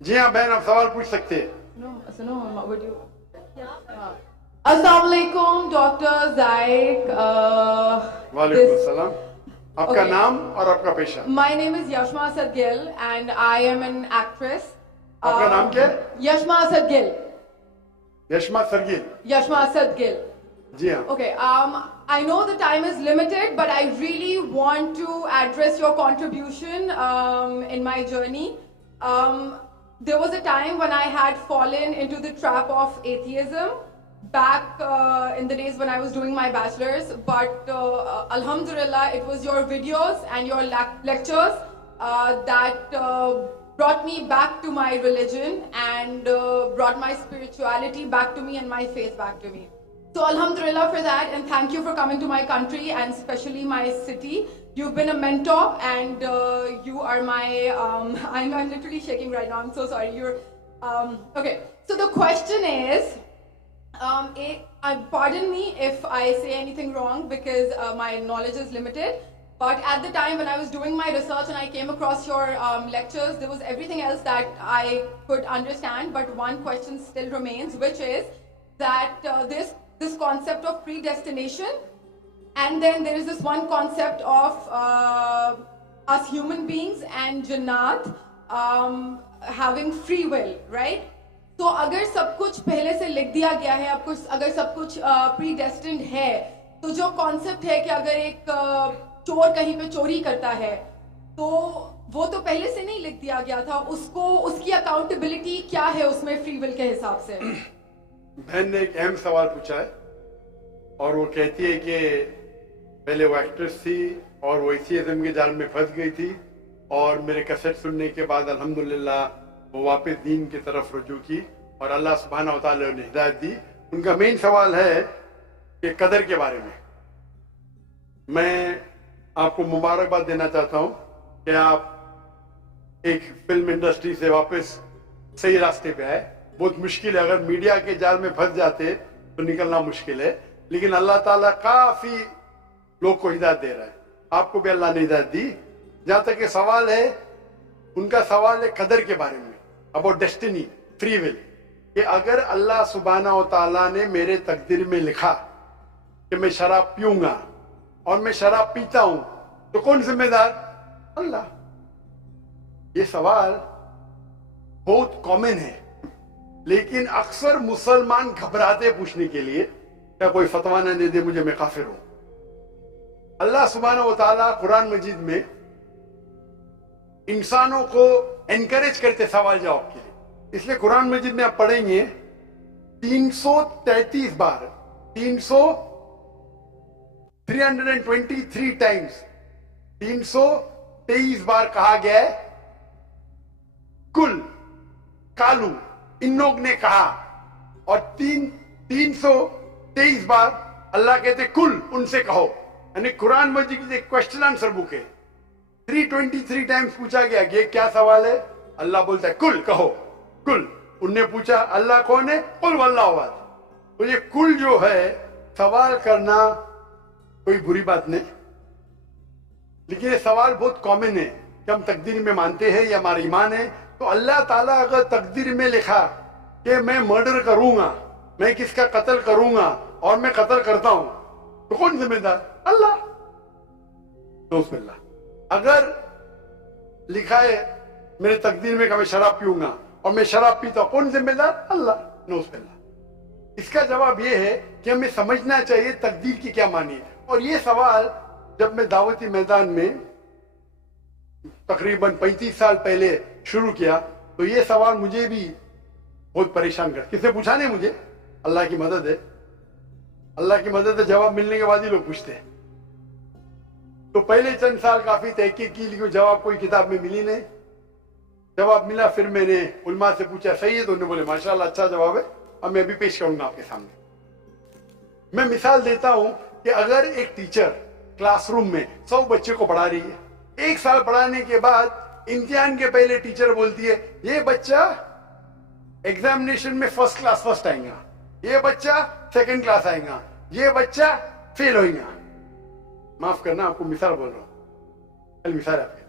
जी हाँ बहन, आप सवाल पूछ सकते हैं। सुनो would you Assalamu alaikum, Dr. Zaik. वालेकुम अस्सलाम। आपका Okay. नाम और आपका पेशा? My name is Yashma Asad Gill and I am an actress. आपका नाम क्या है? Yashma Asad Gill. Yashma सरगिल। Yashma Asad Gill. जी हाँ। Okay, I know the time is limited, but I really want to address your contribution in my journey. There was a time when I had fallen into the trap of atheism back in the days when I was doing my bachelor's, but Alhamdulillah, it was your videos and your lectures that brought me back to my religion and brought my spirituality back to me and my faith back to me. So Alhamdulillah for that, and thank you for coming to my country and especially my city. You've been a mentor and you are my, I'm literally shaking right now, I'm so sorry. Okay, so the question is, pardon me if I say anything wrong because my knowledge is limited. But at the time when I was doing my research and I came across your lectures, there was everything else that I could understand. But one question still remains, which is that this concept of predestination, and then there is this one concept of us human beings and Jannat having free will, right? तो अगर सब कुछ पहले से लिख दिया गया है, अगर सब कुछ प्रीडेस्टिन्ड है, तो जो कॉन्सेप्ट है कि अगर एक चोर कहीं पे चोरी करता है तो वो तो पहले से नहीं लिख दिया गया था, उसकी अकाउंटेबिलिटी क्या है उसमें फ्री विल के हिसाब से? बहन ने एक अहम सवाल पूछा है और वो कहती है कि पहले वो एक्ट्रेस थी और वो एथियज्म के जाल में फंस गई थी और मेरे कैसेट सुनने के बाद अल्हम्दुलिल्लाह वो वापस दीन की तरफ रुजू की और अल्लाह सुब्हानहू व तआला ने हिदायत दी। उनका मेन सवाल है कि कदर के बारे में। मैं आपको मुबारकबाद देना चाहता हूं कि आप एक फिल्म इंडस्ट्री से वापस सही रास्ते पे आए। बहुत मुश्किल है, अगर मीडिया के जाल में फंस जाते तो निकलना मुश्किल है, लेकिन अल्लाह ताला काफी लोग को हिदायत दे रहा है। आपको भी अल्लाह ने हिदायत दी। जहां तक ये सवाल है, उनका सवाल है कदर के बारे में, अबाउट डेस्टिनी, फ्री विल, कि अगर अल्लाह सुब्हानहू व तआला ने मेरे तकदीर में लिखा कि मैं शराब पीऊंगा और मैं शराब पीता हूं तो कौन जिम्मेदार? अल्लाह। ये सवाल बहुत कॉमन है, लेकिन अक्सर मुसलमान घबराते पूछने के लिए, क्या कोई फतवा न दे दे मुझे, मैं काफिर हूं। अल्लाह सुब्हानहू व तआला कुरान मजीद में इंसानों को एनकरेज करते सवाल जवाब के लिए, इसलिए कुरान मजीद में आप पढ़ेंगे 333 बार, 323 टाइम्स, 323 बार कहा गया है कुल, कालू, इन लोग ने कहा, और 323 बार अल्लाह कहते कुल, उनसे कहो। यानी कुरान मजीद एक क्वेश्चन आंसर बुक है। 323 टाइम्स पूछा गया कि क्या सवाल है, अल्लाह बोलता है कुल, कहो कुल। उनने पूछा अल्लाह कौन है, कुल वल्लाहु अहद। तो ये कुल जो है, सवाल करना कोई बुरी बात नहीं, लेकिन ये सवाल बहुत कॉमन है कि हम तकदीर में मानते हैं या हमारा ईमान है। तो अल्लाह ताला अगर तकदीर में लिखा कि मैं मर्डर करूंगा, मैं किसका कत्ल करूंगा और मैं कत्ल करता हूं, तो कौन जिम्मेदार? अल्लाह। तो अगर लिखा है मेरे तकदीर में कि मैं शराब पीऊंगा और मैं शराब पीता हूं, कौन जिम्मेदार? अल्लाह। नौज़ुबिल्लाह। इसका जवाब यह है कि हमें समझना चाहिए तकदीर की क्या मानी है। और ये सवाल जब मैं दावती मैदान में तकरीबन 35 साल पहले शुरू किया, तो ये सवाल मुझे भी बहुत परेशान कर, किसने पूछा नहीं मुझे, अल्लाह की मदद है, अल्लाह की मदद है, जवाब मिलने के बाद ही लोग पूछते हैं। तो पहले चंद साल काफी तहकीक की, लेकिन जवाब कोई किताब में मिली नहीं। जवाब मिला, फिर मैंने उलमा से पूछा, सही है? तो उन्होंने बोले माशाल्लाह अच्छा जवाब है, अब मैं अभी पेश करूंगा आपके सामने। मैं मिसाल देता हूं कि अगर एक टीचर क्लासरूम में 100 बच्चे को पढ़ा रही है, 1 साल पढ़ाने के बाद इम्तिहान के पहले टीचर बोलती है ये बच्चा एग्जामिनेशन में फर्स्ट क्लास फर्स्ट आएगा, ये बच्चा सेकंड क्लास आएगा, ये बच्चा फेल होगा। माफ करना, आपको मिसाल बोल रहा हूं, मिसाल आपके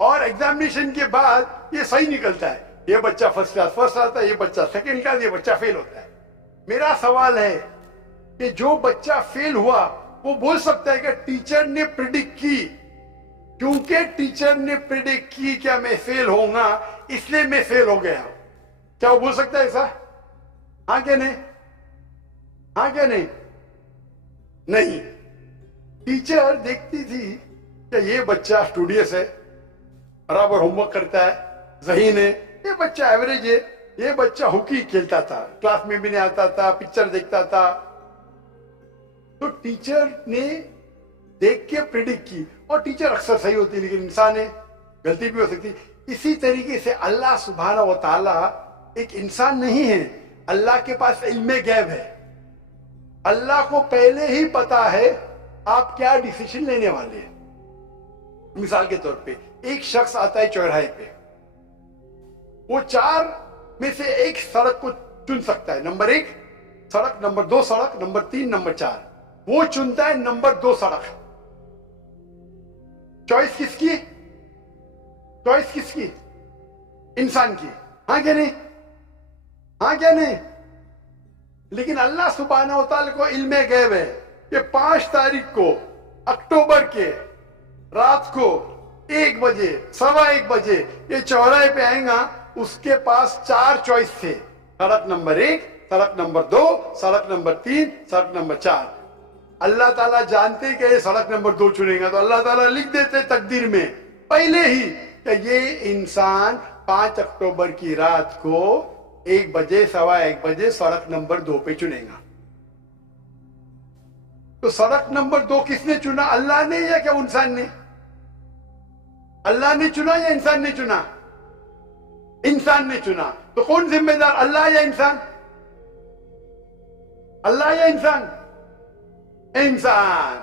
और एग्जामिनेशन के बाद ये सही निकलता है, ये बच्चा फर्स्ट क्लास फर्स्ट आता है, ये बच्चा सेकंड क्लास, ये बच्चा फेल होता है। मेरा सवाल है कि जो बच्चा फेल हुआ वो बोल सकता है कि टीचर ने प्रिडिक्ट की, क्योंकि टीचर ने प्रिडिक्ट की क्या मैं फेल होऊंगा इसलिए मैं फेल हो गया। क्या वो बोल सकता है ऐसा? हाँ क्या नहीं? हाँ क्या नहीं? नहीं। टीचर देखती थी कि ये बच्चा स्टूडियस है, बराबर होमवर्क करता है, ज़हीन है, ये बच्चा एवरेज है, ये बच्चा हॉकी खेलता था, क्लास में भी नहीं आता था, पिक्चर देखता था। तो टीचर ने देख के प्रिडिक्ट की, और टीचर अक्सर सही होती है, लेकिन इंसान है, गलती भी हो सकती। इसी तरीके से अल्लाह सुब्हाना व तआला एक इंसान नहीं है, अल्लाह के पास इल्मे गैब है। अल्लाह को पहले ही पता है आप क्या डिसीजन लेने वाले हैं। मिसाल के तौर पे एक शख्स आता है चौराहे पे, वो 4 में से एक सड़क को चुन सकता है, नंबर 1 सड़क, नंबर 2 सड़क, नंबर 3, नंबर 4। वो चुनता है नंबर 2 सड़क। चॉइस किसकी? चॉइस किसकी? इंसान की। हाँ क्या नहीं? हाँ क्या नहीं? लेकिन अल्लाह सुब्हानहू व तआला को इल्मे गैब है कि 5 तारीख को अक्टूबर के रात को 1 बजे, 1:15 बजे ये चौराहे पे आएगा, उसके पास 4 चॉइस थे, सड़क नंबर 1, सड़क नंबर 2, सड़क नंबर 3, सड़क नंबर 4। अल्लाह ताला जानते कि ये सड़क नंबर 2 चुनेगा, तो अल्लाह ताला लिख देते तकदीर में पहले ही कि ये इंसान 5 अक्टूबर की रात को 1 बजे, 1:15 बजे सड़क नंबर 2 पे चुनेगा। तो सड़क नंबर 2 किसने चुना? अल्लाह ने या क्या इंसान ने? अल्लाह ने चुना या इंसान ने चुना? इंसान ने चुना। तो कौन जिम्मेदार, अल्लाह या इंसान? अल्लाह या इंसान? इंसान।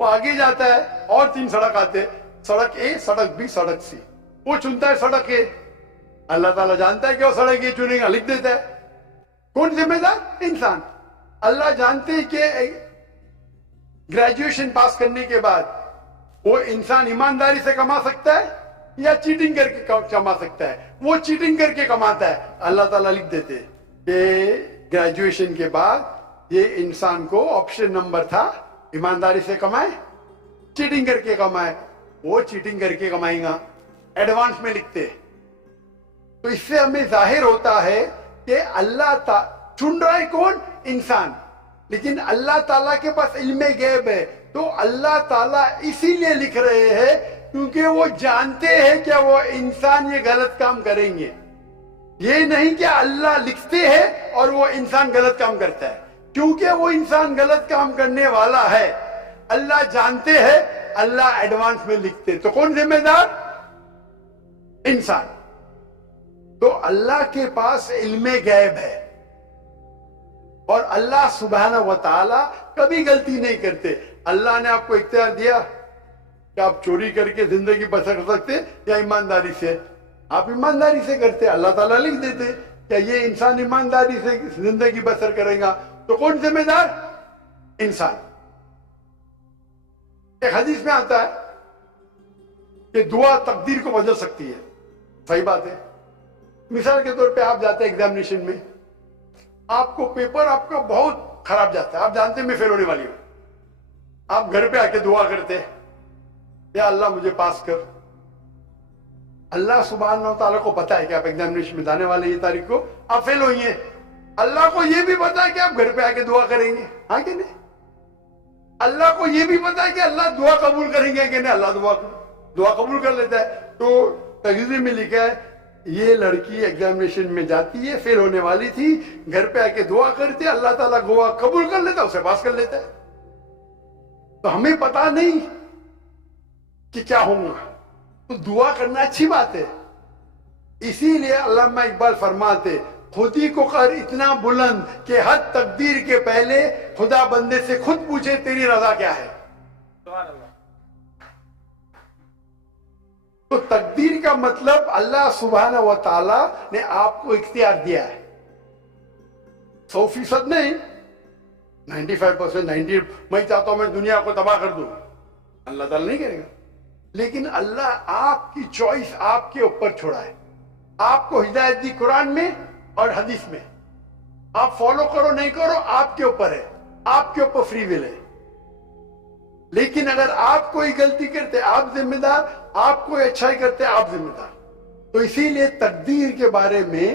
वो आगे जाता है और 3 सड़क आते, सड़क ए, सड़क बी, सड़क सी। वो चुनता है सड़क ए, अल्लाह ताला जानता है कि वो सड़क ए चुनेगा, लिख देता है। कौन जिम्मेदार? इंसान। अल्लाह जानते हैं कि ग्रेजुएशन पास करने के बाद वो इंसान ईमानदारी से कमा सकता है या चीटिंग करके कमा सकता है। वो चीटिंग करके कमाता है, अल्लाह ताला लिख देते कि ग्रेजुएशन के बाद ये इंसान को ऑप्शन नंबर था ईमानदारी से कमाए, चीटिंग करके कमाए। वो चीटिंग करके कमाएगा, एडवांस में लिखते। तो इससे हमें जाहिर होता है कि अल्लाह चुन रहा है कौन? इंसान। लेकिन अल्लाह ताला के पास इल्मे गैब है, तो अल्लाह ताला इसीलिए लिख रहे हैं क्योंकि वो जानते हैं कि वो इंसान ये गलत काम करेंगे। ये नहीं कि अल्लाह लिखते हैं और वो इंसान गलत काम करता है, क्योंकि वो इंसान गलत काम करने वाला है, अल्लाह जानते हैं, अल्लाह एडवांस में लिखते। तो कौन जिम्मेदार? इंसान। तो अल्लाह के पास इल्मे गैब है, और अल्लाह सुब्हानहू व तआला कभी गलती नहीं करते। अल्लाह ने आपको इख्तियार दिया कि आप चोरी करके जिंदगी बसर कर सकते या ईमानदारी से। आप ईमानदारी से करते, अल्लाह ताला लिख देते कि ये इंसान ईमानदारी से जिंदगी बसर करेगा। तो कौन जिम्मेदार? इंसान। एक हदीस में आता है कि दुआ तकदीर को बदल सकती है। सही बात है। मिसाल के तौर पे आप जाते हैं एग्जामिनेशन में, आपको पेपर आपका बहुत खराब जाता है, आप जानते हैं मैं फेल होने वाली हूं, आप घर पे आके दुआ करते हैं, या अल्लाह मुझे पास कर। अल्लाह सुब्हानहू व तआला को पता है कि आप एग्जामिनेशन में जाने वाले ये तारीख को आप फेल होइए। अल्लाह को यह भी पता है कि आप घर पे आके दुआ करेंगे, हाँ कि नहीं? अल्लाह को यह भी पता है कि अल्लाह दुआ कबूल करेंगे कि नहीं। अल्लाह दुआ कबूल कर लेता है। तो तकदीर में लिखा है ये लड़की एग्जामिनेशन में जाती है, फेल होने वाली थी, घर पे आके दुआ करती है, अल्लाह ताला दुआ कबूल कर लेता है, उसे पास कर लेता है। तो हमें पता नहीं कि क्या होगा, तो दुआ करना अच्छी बात है। इसीलिए अल्लामा इकबाल फरमाते, खुदी को कर इतना बुलंद कि हद तकदीर के पहले खुदा बंदे से खुद पूछे तेरी रजा क्या है। तो तकदीर का मतलब अल्लाह सुब्हानहू व तआला ने आपको इख्तियार दिया है। 100% नहीं, 95%, 90। मैं चाहता हूं मैं दुनिया को तबाह कर दूं, अल्लाह ताला नहीं करेगा। लेकिन अल्लाह आपकी चॉइस आपके ऊपर छोड़ा है। आपको हिदायत दी कुरान में और हदीस में, आप फॉलो करो नहीं करो आपके ऊपर है, आपके ऊपर फ्री विल है। लेकिन अगर आप कोई गलती करते आप जिम्मेदार, आप कोई अच्छाई करते आप जिम्मेदार। तो इसीलिए तकदीर के बारे में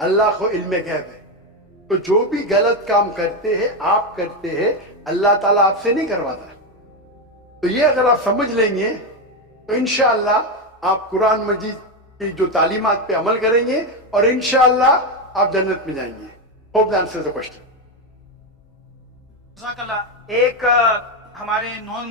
अल्लाह को इल्म गैब है। तो जो भी गलत काम करते हैं आप करते हैं, अल्लाह ताला आपसे नहीं करवाता। तो ये अगर आप समझ लेंगे तो इंशाअल्लाह आप कुरान मजीद की जो तालीमात पे अमल करेंगे और इंशाअल्लाह आप जन्नत में जाएंगे। Hope that answers the question. एक हमारे नॉन